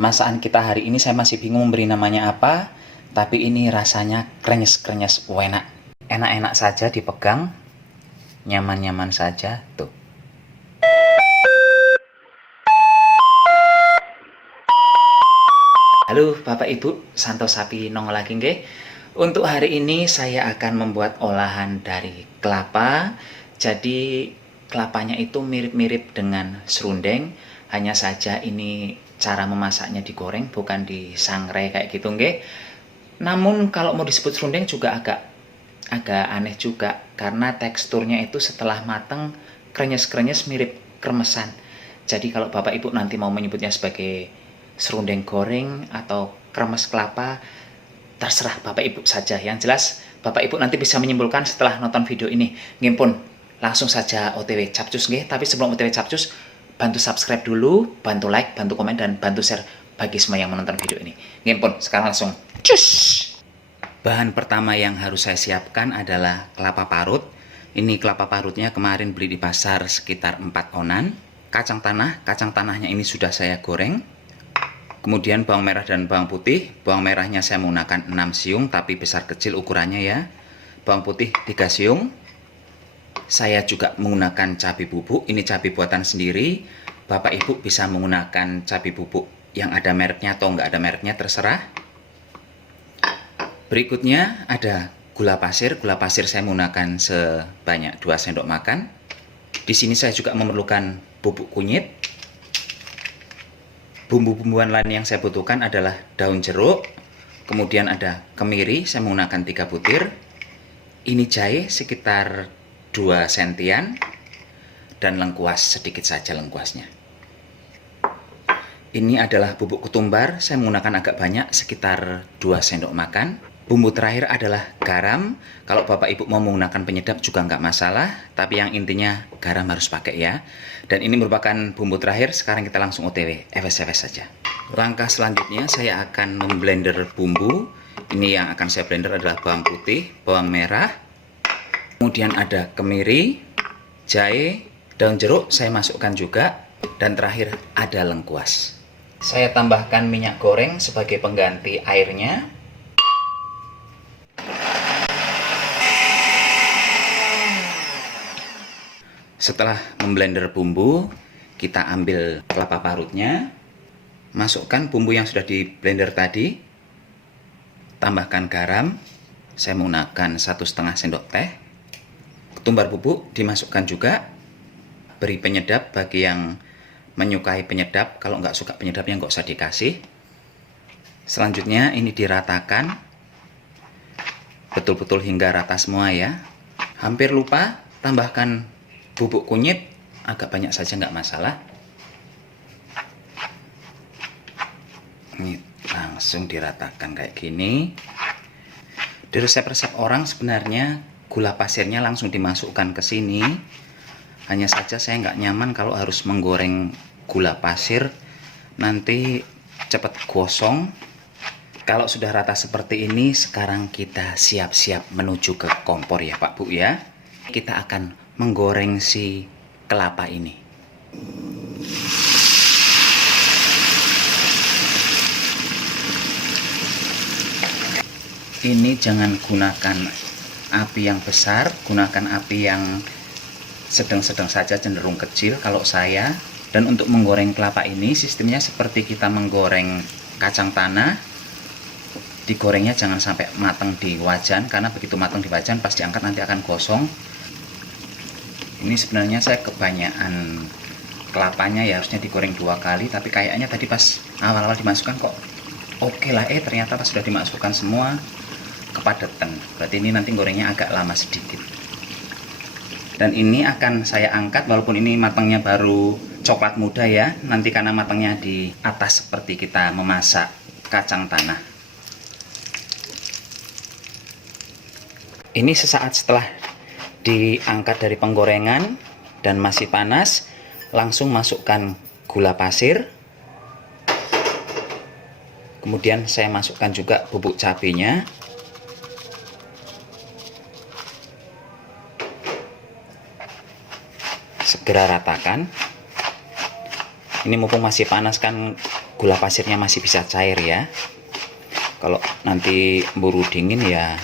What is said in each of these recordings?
Masakan kita hari ini saya masih bingung memberi namanya apa, tapi ini rasanya krenyes-krenyes enak. Enak-enak saja dipegang, nyaman-nyaman saja tuh. Halo Bapak Ibu, santos sapi nongol lagi nggih. Untuk hari ini saya akan membuat olahan dari kelapa. Jadi kelapanya itu mirip-mirip dengan serundeng, hanya saja ini cara memasaknya digoreng bukan disangrai kayak gitu nggih. Namun kalau mau disebut serundeng juga agak aneh juga karena teksturnya itu setelah mateng krenyes-krenyes mirip kremesan. Jadi kalau Bapak Ibu nanti mau menyebutnya sebagai serundeng goreng atau kremes kelapa, terserah Bapak Ibu saja. Yang jelas Bapak Ibu nanti bisa menyimpulkan setelah nonton video ini. Ngimpun langsung saja OTW capcus nggih. Tapi sebelum OTW capcus, bantu subscribe dulu, bantu like, bantu komen, dan bantu share bagi semua yang menonton video ini. Ngimpun sekarang langsung cus. Bahan pertama yang harus saya siapkan adalah kelapa parut. Ini kelapa parutnya kemarin beli di pasar sekitar 4 onan. Kacang tanahnya ini sudah saya goreng. Kemudian bawang merah dan bawang putih. Bawang merahnya saya menggunakan 6 siung tapi besar kecil ukurannya ya. Bawang putih 3 siung. Saya juga menggunakan cabai bubuk. Ini cabai buatan sendiri. Bapak Ibu bisa menggunakan cabai bubuk yang ada mereknya atau nggak ada mereknya, terserah. Berikutnya ada gula pasir. Gula pasir saya menggunakan sebanyak 2 sendok makan. Di sini saya juga memerlukan bubuk kunyit. Bumbu-bumbuan lain yang saya butuhkan adalah daun jeruk, kemudian ada kemiri, saya menggunakan 3 butir. Ini jahe sekitar 2 sentian, dan lengkuas sedikit saja lengkuasnya. Ini adalah bubuk ketumbar, saya menggunakan agak banyak, sekitar 2 sendok makan. Bumbu terakhir adalah garam. Kalau Bapak Ibu mau menggunakan penyedap juga nggak masalah, tapi yang intinya garam harus pakai ya. Dan ini merupakan bumbu terakhir, sekarang kita langsung OTW, efes-efes saja. Langkah selanjutnya saya akan memblender bumbu. Ini yang akan saya blender adalah bawang putih, bawang merah, kemudian ada kemiri, jahe, daun jeruk saya masukkan juga, dan terakhir ada lengkuas. Saya tambahkan minyak goreng sebagai pengganti airnya. Setelah memblender bumbu, kita ambil kelapa parutnya, masukkan bumbu yang sudah di blender tadi, tambahkan garam, saya menggunakan 1,5 sendok teh, ketumbar bubuk dimasukkan juga, beri penyedap bagi yang menyukai penyedap, kalau nggak suka penyedapnya nggak usah dikasih. Selanjutnya ini diratakan, betul-betul hingga rata semua ya. Hampir lupa, tambahkan bubuk kunyit, agak banyak saja nggak masalah. Ini langsung diratakan kayak gini. Di resep-resep orang sebenarnya gula pasirnya langsung dimasukkan ke sini. Hanya saja saya nggak nyaman kalau harus menggoreng gula pasir, nanti cepat gosong. Kalau sudah rata seperti ini, sekarang kita siap-siap menuju ke kompor ya Pak Bu ya. Kita akan menggoreng si kelapa ini. Ini jangan gunakan api yang besar, gunakan api yang sedang-sedang saja, cenderung kecil kalau saya. Dan untuk menggoreng kelapa ini sistemnya seperti kita menggoreng kacang tanah. Digorengnya jangan sampai matang di wajan, karena begitu matang di wajan pas diangkat nanti akan gosong. Ini sebenarnya saya kebanyakan kelapanya ya, harusnya digoreng 2 kali, tapi kayaknya tadi pas awal-awal dimasukkan kok oke lah, ternyata pas sudah dimasukkan semua kepadatan. Berarti ini nanti gorengnya agak lama sedikit. Dan ini akan saya angkat, walaupun ini matangnya baru coklat muda ya, nanti karena matangnya di atas seperti kita memasak kacang tanah. Ini sesaat setelah diangkat dari penggorengan dan masih panas, langsung masukkan gula pasir. Kemudian saya masukkan juga bubuk cabenya. Segera ratakan. Ini mumpung masih panas kan gula pasirnya masih bisa cair ya. Kalau nanti buru dingin ya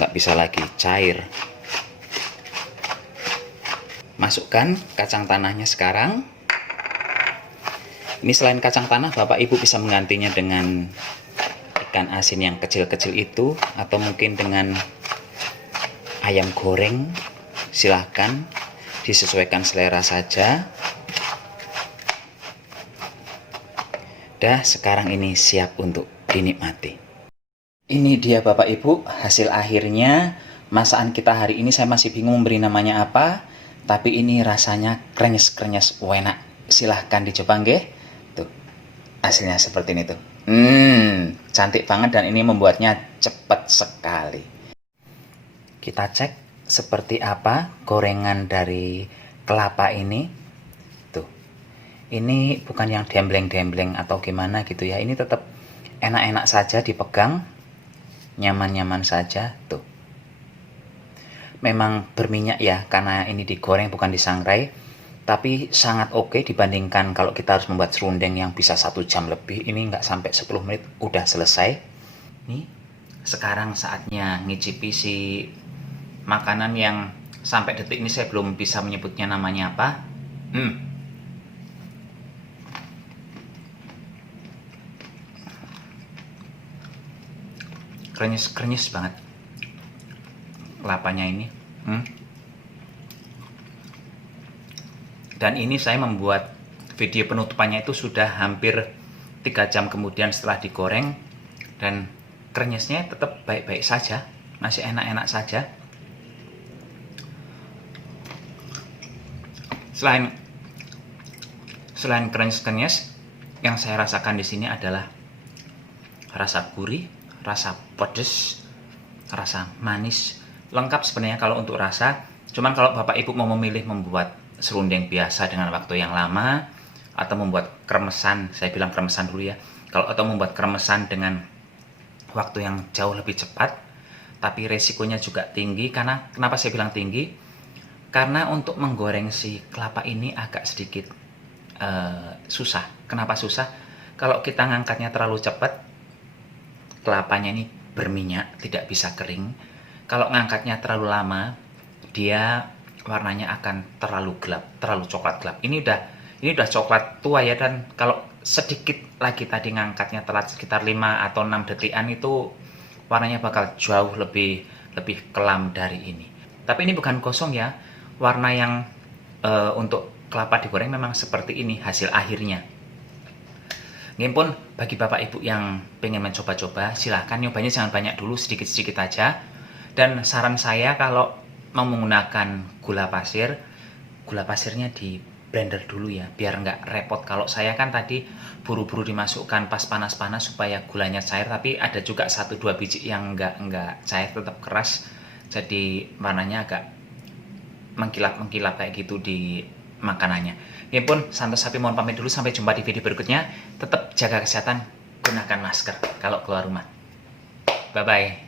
nggak bisa lagi cair. Masukkan kacang tanahnya sekarang. Ini selain kacang tanah, Bapak Ibu bisa menggantinya dengan ikan asin yang kecil-kecil itu, atau mungkin dengan ayam goreng. Silahkan, disesuaikan selera saja. Dah, sekarang ini siap untuk dinikmati. Ini dia Bapak Ibu, hasil akhirnya. Masakan kita hari ini saya masih bingung memberi namanya apa, tapi ini rasanya krenyes-krenyes enak. Silahkan dicoba nggih. Tuh, hasilnya seperti ini tuh. Cantik banget dan ini membuatnya cepat sekali. Kita cek seperti apa gorengan dari kelapa ini. Tuh, ini bukan yang dembleng-dembleng atau gimana gitu ya. Ini tetap enak-enak saja dipegang, nyaman-nyaman saja. Tuh, memang berminyak ya karena ini digoreng bukan disangrai, tapi sangat oke dibandingkan kalau kita harus membuat serundeng yang bisa 1 jam lebih. Ini nggak sampai 10 menit udah selesai. Nih, sekarang saatnya ngicipi si makanan yang sampai detik ini saya belum bisa menyebutnya namanya apa. Krenyes-krenyes banget kelapanya ini. Dan ini saya membuat video penutupannya itu sudah hampir 3 jam kemudian setelah digoreng, dan krenyesnya tetap baik-baik saja, masih enak-enak saja. Selain krenyes-krenyes, yang saya rasakan di sini adalah rasa gurih, rasa pedas, rasa manis. Lengkap sebenarnya kalau untuk rasa. Cuman kalau Bapak Ibu mau memilih membuat serundeng biasa dengan waktu yang lama, atau membuat kremesan, saya bilang kremesan dulu ya, atau membuat kremesan dengan waktu yang jauh lebih cepat, tapi resikonya juga tinggi. Karena kenapa saya bilang tinggi? Karena untuk menggoreng si kelapa ini agak sedikit susah. Kenapa susah? Kalau kita ngangkatnya terlalu cepat, kelapanya ini berminyak, tidak bisa kering. Kalau ngangkatnya terlalu lama, dia warnanya akan terlalu gelap, terlalu coklat gelap. Ini udah coklat tua ya, dan kalau sedikit lagi tadi ngangkatnya telat sekitar 5 atau 6 detikan, itu warnanya bakal jauh lebih kelam dari ini. Tapi ini bukan kosong ya, warna yang untuk kelapa digoreng memang seperti ini hasil akhirnya. Ini pun bagi Bapak Ibu yang pengen mencoba-coba, silahkan nyobanya, jangan banyak dulu, sedikit-sedikit aja. Dan saran saya kalau mau menggunakan gula pasirnya di blender dulu ya, biar nggak repot. Kalau saya kan tadi buru-buru dimasukkan pas panas-panas supaya gulanya cair, tapi ada juga 1-2 biji yang nggak cair, tetap keras, jadi warnanya agak mengkilap kayak gitu di makanannya. Ini pun Santo Sapi mohon pamit dulu, sampai jumpa di video berikutnya. Tetap jaga kesehatan, gunakan masker kalau keluar rumah. Bye bye.